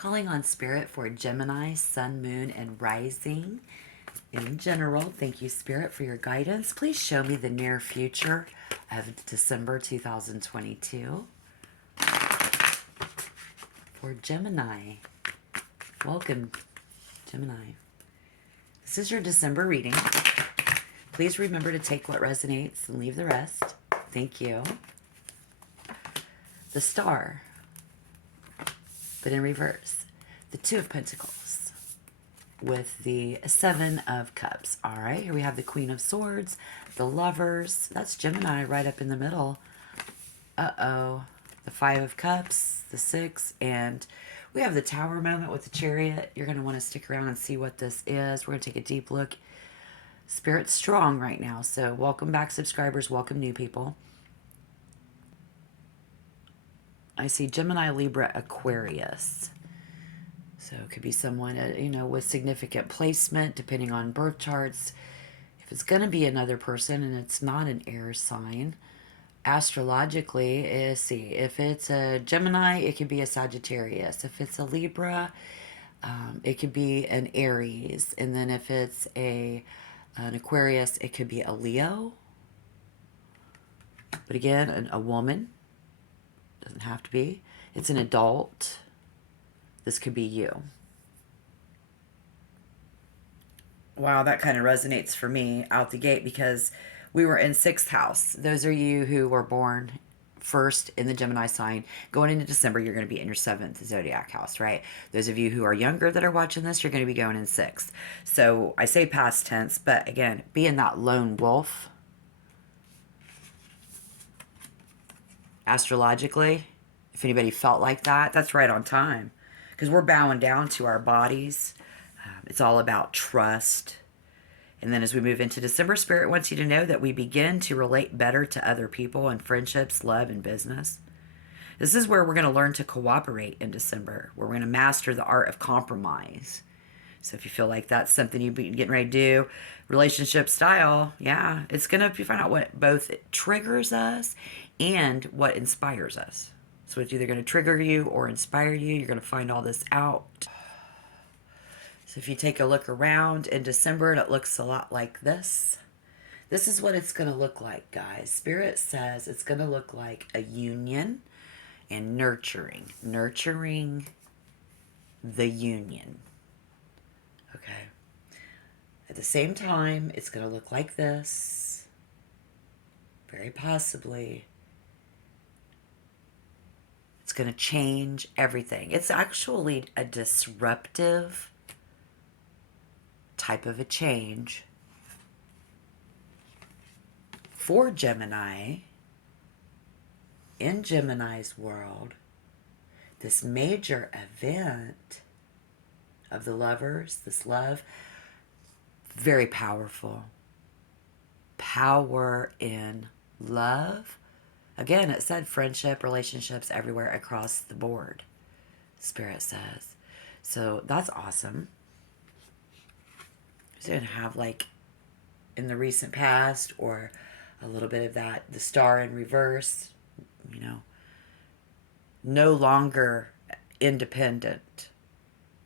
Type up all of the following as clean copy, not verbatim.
Calling on Spirit for Gemini, Sun, Moon, and Rising. In general, thank you, Spirit, for your guidance. Please show me the near future of December 2022. For Gemini. Welcome, Gemini. This is your December reading. Please remember to take what resonates and leave the rest. Thank you. The Star, but in reverse. The Two of Pentacles with the Seven of Cups. All right, here we have the Queen of Swords, the Lovers. That's Gemini right up in the middle. Uh-oh. The Five of Cups, the Six, and we have the Tower moment with the Chariot. You're going to want to stick around and see what this is. We're going to take a deep look. Spirit's strong right now, so welcome back, subscribers. Welcome, new people. I see Gemini, Libra, Aquarius. So it could be someone, with significant placement, depending on birth charts. If it's going to be another person and it's not an air sign, astrologically, see, if it's a Gemini, it could be a Sagittarius. If it's a Libra, it could be an Aries. And then if it's an Aquarius, it could be a Leo. But again, a woman. Doesn't have to be. It's an adult. This could be you. Wow, that kind of resonates for me out the gate because we were in 6th house. Those are you who were born first in the Gemini sign. Going into December, you're going to be in your 7th zodiac house, right? Those of you who are younger that are watching this, you're going to be going in 6th. So I say past tense, but again, being that lone wolf, astrologically, if anybody felt like that, that's right on time. Because we're bowing down to our bodies. It's all about trust. And then as we move into December, Spirit wants you to know that we begin to relate better to other people in friendships, love, and business. This is where we're going to learn to cooperate in December, where we're going to master the art of compromise. So if you feel like that's something you've been getting ready to do, relationship style, yeah, it's going to find out what both triggers us and what inspires us. So it's either going to trigger you or inspire you. You're going to find all this out. So if you take a look around in December, it looks a lot like this. This is what it's going to look like, guys. Spirit says it's going to look like a union and nurturing. Nurturing the union. Okay. At the same time, it's going to look like this. Very possibly. It's going to change everything. It's actually a disruptive type of a change for Gemini. In Gemini's world, this major event of the Lovers, this love, very powerful. Power in love. Again, it said friendship, relationships everywhere across the board, Spirit says. So that's awesome. So you're going to have, like, in the recent past, or a little bit of that, the Star in reverse, no longer independent,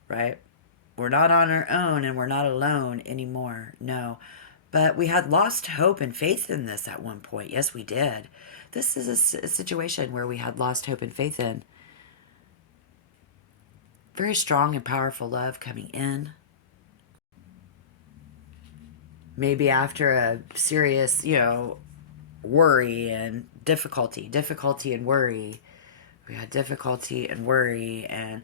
right? We're not on our own and we're not alone anymore, no. But we had lost hope and faith in this at one point. Yes, we did. This is a situation where we had lost hope and faith in. Very strong and powerful love coming in. Maybe after a serious, worry and difficulty and worry. We had difficulty and worry, and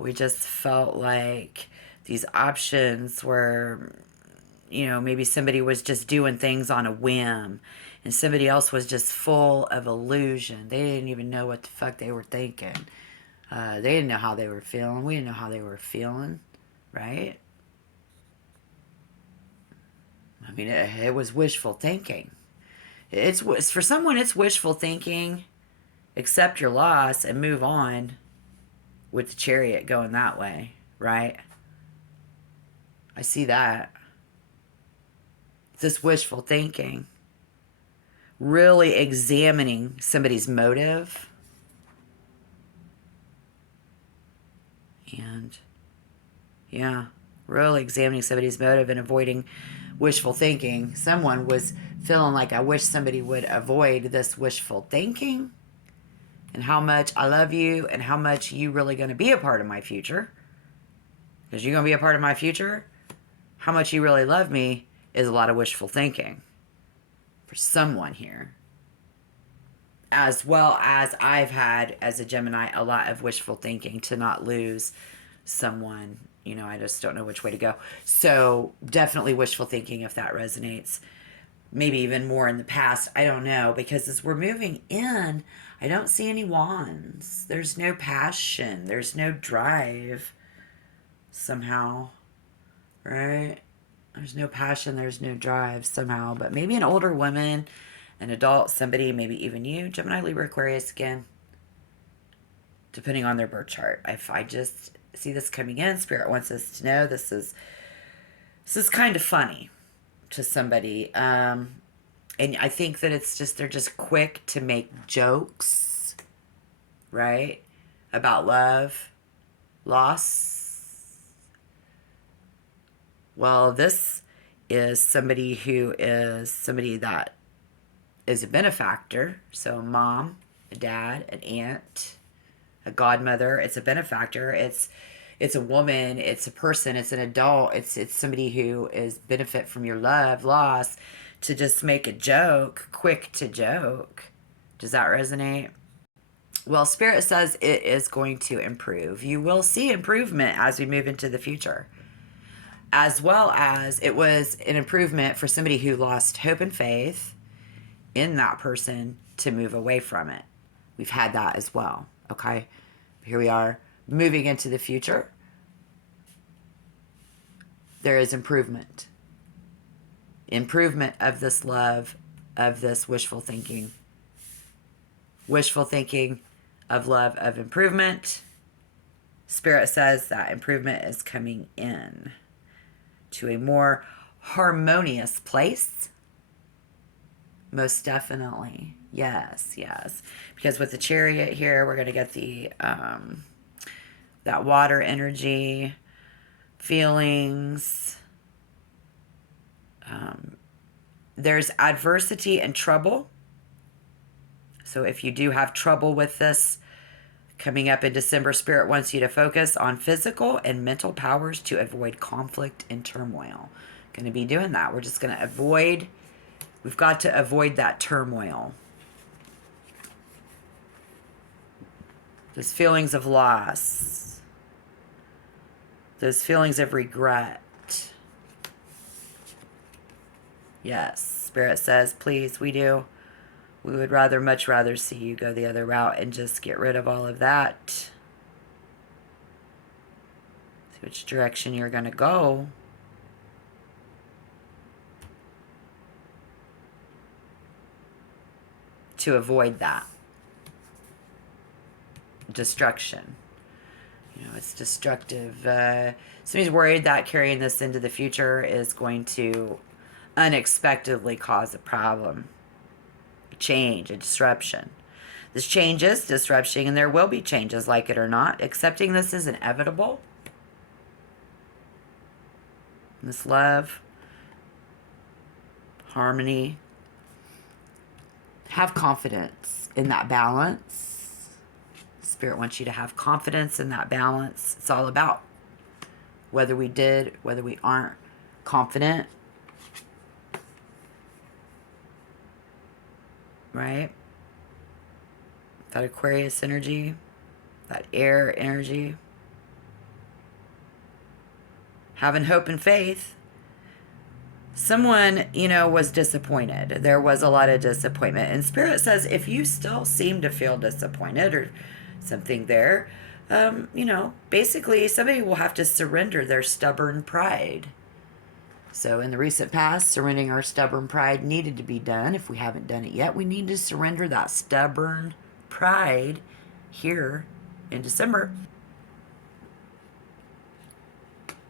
we just felt like these options were, maybe somebody was just doing things on a whim, and somebody else was just full of illusion. They didn't even know what the fuck they were thinking. They didn't know how they were feeling. We didn't know how they were feeling, right? I mean, it was wishful thinking. It's for someone, it's wishful thinking. Accept your loss and move on with the Chariot going that way, right? I see that. It's this wishful thinking. Really examining somebody's motive And yeah, really examining somebody's motive and avoiding wishful thinking. Someone was feeling like, I wish somebody would avoid this wishful thinking and how much I love you and how much you really going to be a part of my future. Because you're going to be a part of my future. How much you really love me is a lot of wishful thinking for someone here. As well as I've had, as a Gemini, a lot of wishful thinking to not lose someone. You know, I just don't know which way to go. So definitely wishful thinking if that resonates. Maybe even more in the past. I don't know. Because as we're moving in, I don't see any wands. There's no passion. There's no drive. Somehow. Right? There's no passion. There's no drive somehow. But maybe an older woman, an adult, somebody, maybe even you, Gemini, Libra, Aquarius, again, depending on their birth chart. If I just see this coming in, Spirit wants us to know this is kind of funny to somebody. And I think that it's just, they're just quick to make jokes, right? About love, loss. Well, this is somebody who is somebody that is a benefactor. So a mom, a dad, an aunt, a godmother. It's a benefactor. It's a woman. It's a person. It's an adult. It's somebody who is benefit from your love, loss, to just make a joke, quick to joke. Does that resonate? Well, Spirit says it is going to improve. You will see improvement as we move into the future. As well as it was an improvement for somebody who lost hope and faith in that person to move away from it. We've had that as well. Okay. Here we are moving into the future. There is improvement. Improvement of this love, of this wishful thinking. Wishful thinking of love, of improvement. Spirit says that improvement is coming in to a more harmonious place. Most definitely. Yes, yes. Because with the Chariot here, we're going to get the that water energy, feelings. There's adversity and trouble. So if you do have trouble with this coming up in December, Spirit wants you to focus on physical and mental powers to avoid conflict and turmoil. Going to be doing that. We're just going to avoid... We've got to avoid that turmoil. Those feelings of loss. Those feelings of regret. Yes, Spirit says, please, we do. We would much rather see you go the other route and just get rid of all of that. See which direction you're going to go. To avoid that destruction. You know, it's destructive. Somebody's worried that carrying this into the future is going to unexpectedly cause a problem, a change, a disruption. This change is disruption, and there will be changes, like it or not. Accepting this is inevitable. This love, harmony. Have confidence in that balance. Spirit wants you to have confidence in that balance. It's all about whether we aren't confident. Right? That Aquarius energy, that air energy. Having hope and faith. Someone, was disappointed. There was a lot of disappointment. And Spirit says if you still seem to feel disappointed or something there, basically somebody will have to surrender their stubborn pride. So in the recent past, surrendering our stubborn pride needed to be done. If we haven't done it yet, we need to surrender that stubborn pride here in December.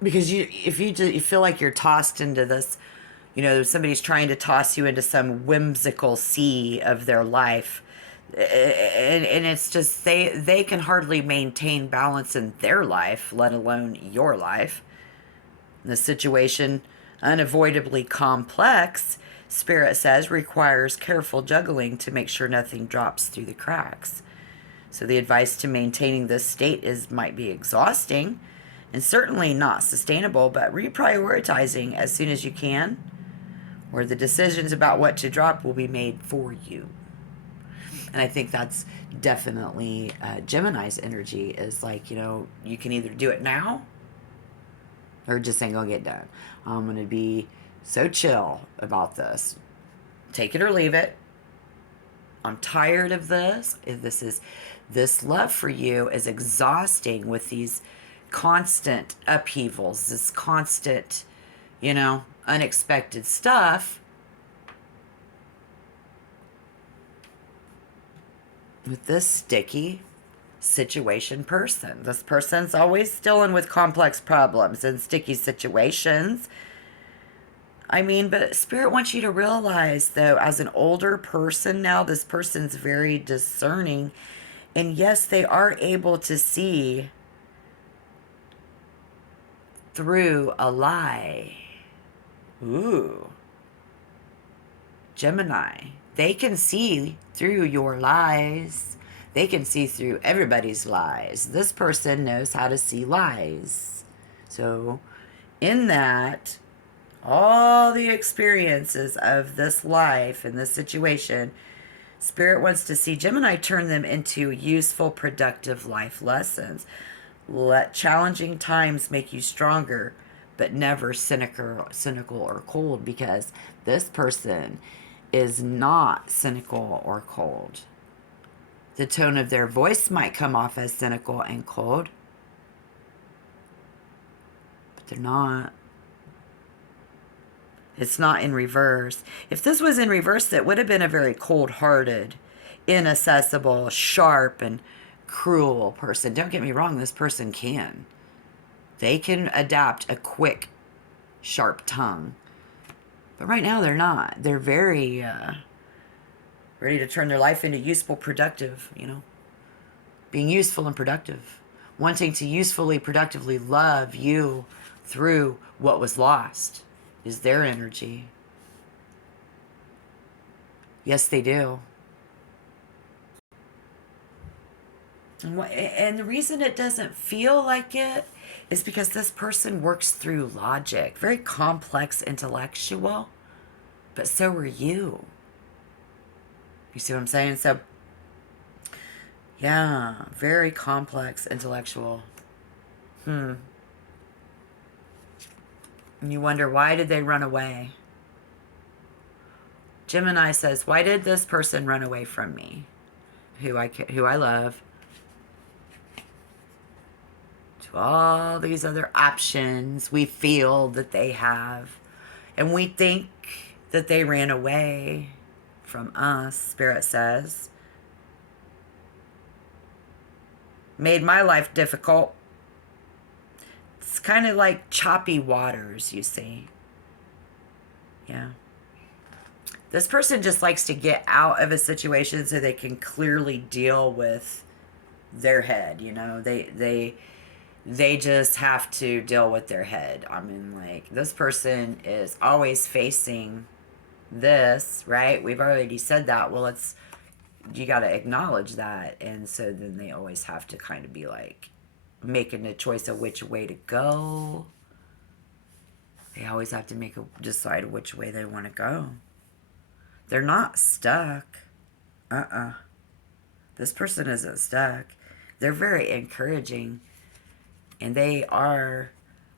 Because if you feel like you're tossed into this, somebody's trying to toss you into some whimsical sea of their life, And it's just they can hardly maintain balance in their life, let alone your life. The situation, unavoidably complex, Spirit says, requires careful juggling to make sure nothing drops through the cracks. So the advice to maintaining this state is might be exhausting and certainly not sustainable, but reprioritizing as soon as you can, or the decisions about what to drop will be made for you. And I think that's definitely Gemini's energy is like, you can either do it now or just ain't gonna get done. I'm gonna be so chill about this. Take it or leave it. I'm tired of this. This love for you is exhausting with these constant upheavals, this constant, unexpected stuff. With this sticky situation person. This person's always dealing with complex problems and sticky situations. I mean, but Spirit wants you to realize, though, as an older person now, this person's very discerning. And yes, they are able to see through a lie. Ooh. Gemini. They can see through your lies. They can see through everybody's lies. This person knows how to see lies. So, in that, all the experiences of this life and this situation, Spirit wants to see Gemini turn them into useful, productive life lessons. Let challenging times make you stronger, but never cynical or cold, because this person is not cynical or cold. The tone of their voice might come off as cynical and cold, but they're not. It's not in reverse. If this was in reverse, it would have been a very cold-hearted, inaccessible, sharp, and cruel person. Don't get me wrong, this person can. They can adapt a quick, sharp tongue. But right now, they're not. They're very ready to turn their life into useful, productive, being useful and productive. Wanting to usefully, productively love you through what was lost is their energy. Yes, they do. And the reason it doesn't feel like it is because this person works through logic. Very complex intellectual, but so are you. You see what I'm saying? So, yeah, very complex intellectual. And you wonder, why did they run away? Gemini says, why did this person run away from me? Who I love. To all these other options we feel that they have. And we think that they ran away from us, Spirit says. Made my life difficult. It's kind of like choppy waters, you see. Yeah. This person just likes to get out of a situation so they can clearly deal with their head, They just have to deal with their head. I mean, like, this person is always facing this, right? We've already said that. Well, you got to acknowledge that. And so then they always have to kind of be like making a choice of which way to go. They always have to decide which way they want to go. They're not stuck. This person isn't stuck. They're very encouraging. And they are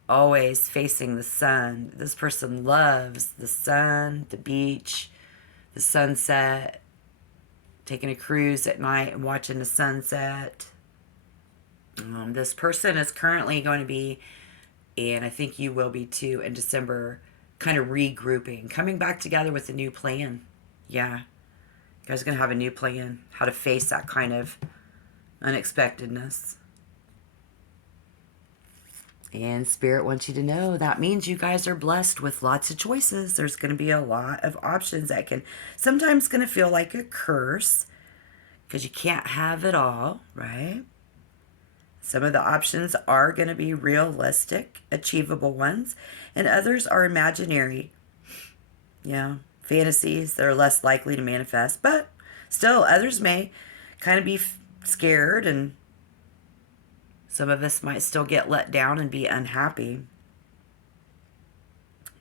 always facing the sun. This person loves the sun, the beach, the sunset, taking a cruise at night and watching the sunset. This person is currently going to be, and I think you will be too, in December, kind of regrouping, coming back together with a new plan. Yeah. You guys are going to have a new plan, how to face that kind of unexpectedness. And Spirit wants you to know that means you guys are blessed with lots of choices. There's going to be a lot of options that can sometimes going to feel like a curse because you can't have it all, right? Some of the options are going to be realistic, achievable ones, and others are imaginary, fantasies that are less likely to manifest. But still, others may kind of be scared, and some of us might still get let down and be unhappy.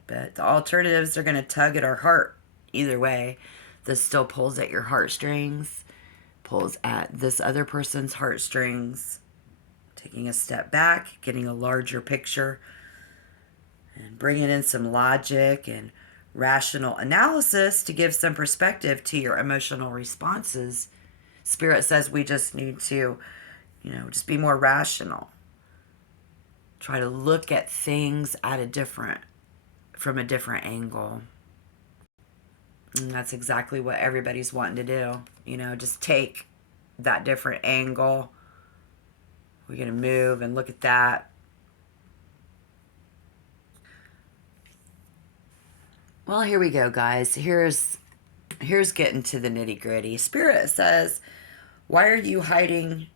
But the alternatives are going to tug at our heart either way. This still pulls at your heartstrings, pulls at this other person's heartstrings. Taking a step back, getting a larger picture, and bringing in some logic and rational analysis to give some perspective to your emotional responses. Spirit says we just need to, just be more rational. Try to look at things from a different angle. And that's exactly what everybody's wanting to do. Just take that different angle. We're going to move and look at that. Well, here we go, guys. Here's getting to the nitty-gritty. Spirit says, why are you hiding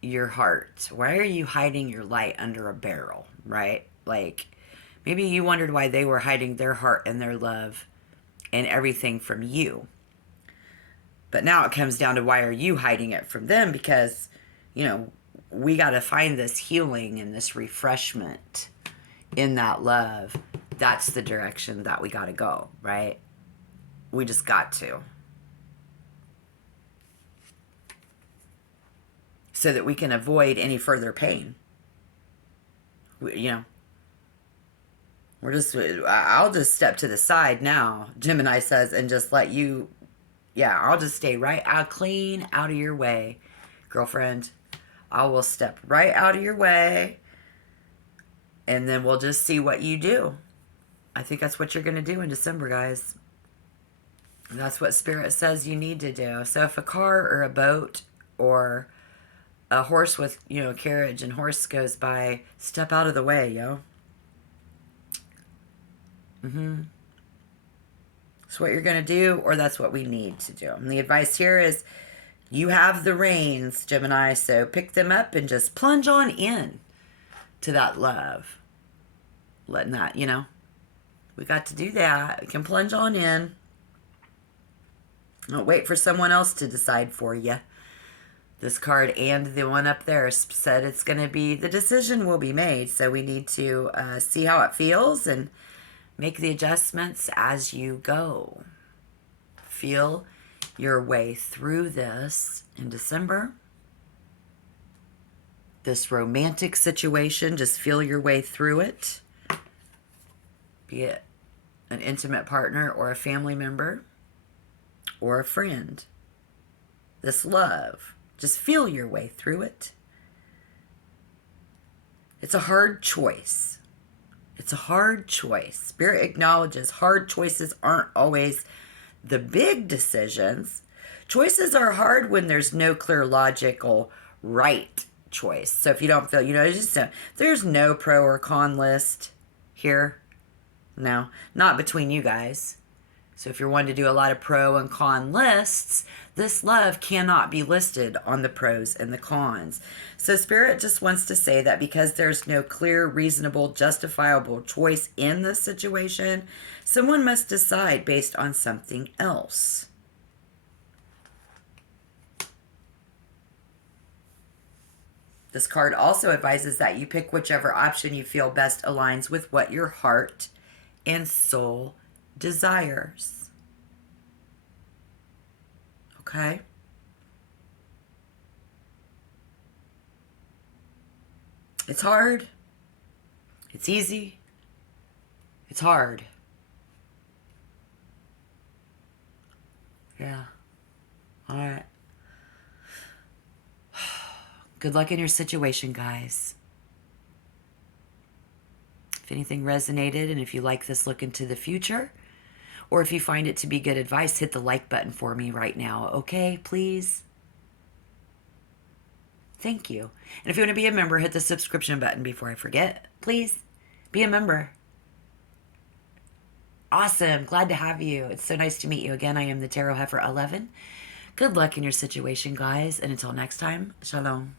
your heart? Why are you hiding your light under a barrel, right? Like, maybe you wondered why they were hiding their heart and their love and everything from you. But now it comes down to, why are you hiding it from them? Because, we got to find this healing and this refreshment in that love. That's the direction that we got to go, right? We just got to. So that we can avoid any further pain. I'll just step to the side now, Gemini says, and just let you, I'll just stay out clean out of your way, girlfriend. I will step right out of your way, and then we'll just see what you do. I think that's what you're going to do in December, guys. That's what Spirit says you need to do. So if a car or a boat or a horse with, carriage and horse goes by, step out of the way, yo. That's what you're going to do, or that's what we need to do. And the advice here is, you have the reins, Gemini, so pick them up and just plunge on in to that love. Letting that, we got to do that. We can plunge on in. Don't wait for someone else to decide for you. This card and the one up there said it's going to be, the decision will be made. So we need to see how it feels and make the adjustments as you go. Feel your way through this in December. This romantic situation, just feel your way through it. Be it an intimate partner or a family member or a friend. This love, just feel your way through it. It's a hard choice. It's a hard choice. Spirit acknowledges hard choices aren't always the big decisions. Choices are hard when there's no clear logical right choice. So if you don't feel, there's no pro or con list here. No, not between you guys. So if you're wanting to do a lot of pro and con lists, this love cannot be listed on the pros and the cons. So Spirit just wants to say that because there's no clear, reasonable, justifiable choice in this situation, someone must decide based on something else. This card also advises that you pick whichever option you feel best aligns with what your heart and soul desires. Okay? It's hard. It's easy. It's hard. Yeah. All right. Good luck in your situation, guys. If anything resonated, and if you like this look into the future, or if you find it to be good advice, hit the like button for me right now, okay? Please. Thank you. And if you want to be a member, hit the subscription button before I forget. Please be a member. Awesome. Glad to have you. It's so nice to meet you again. I am the Tarot Heifer 11, Good luck in your situation, guys. And until next time, shalom.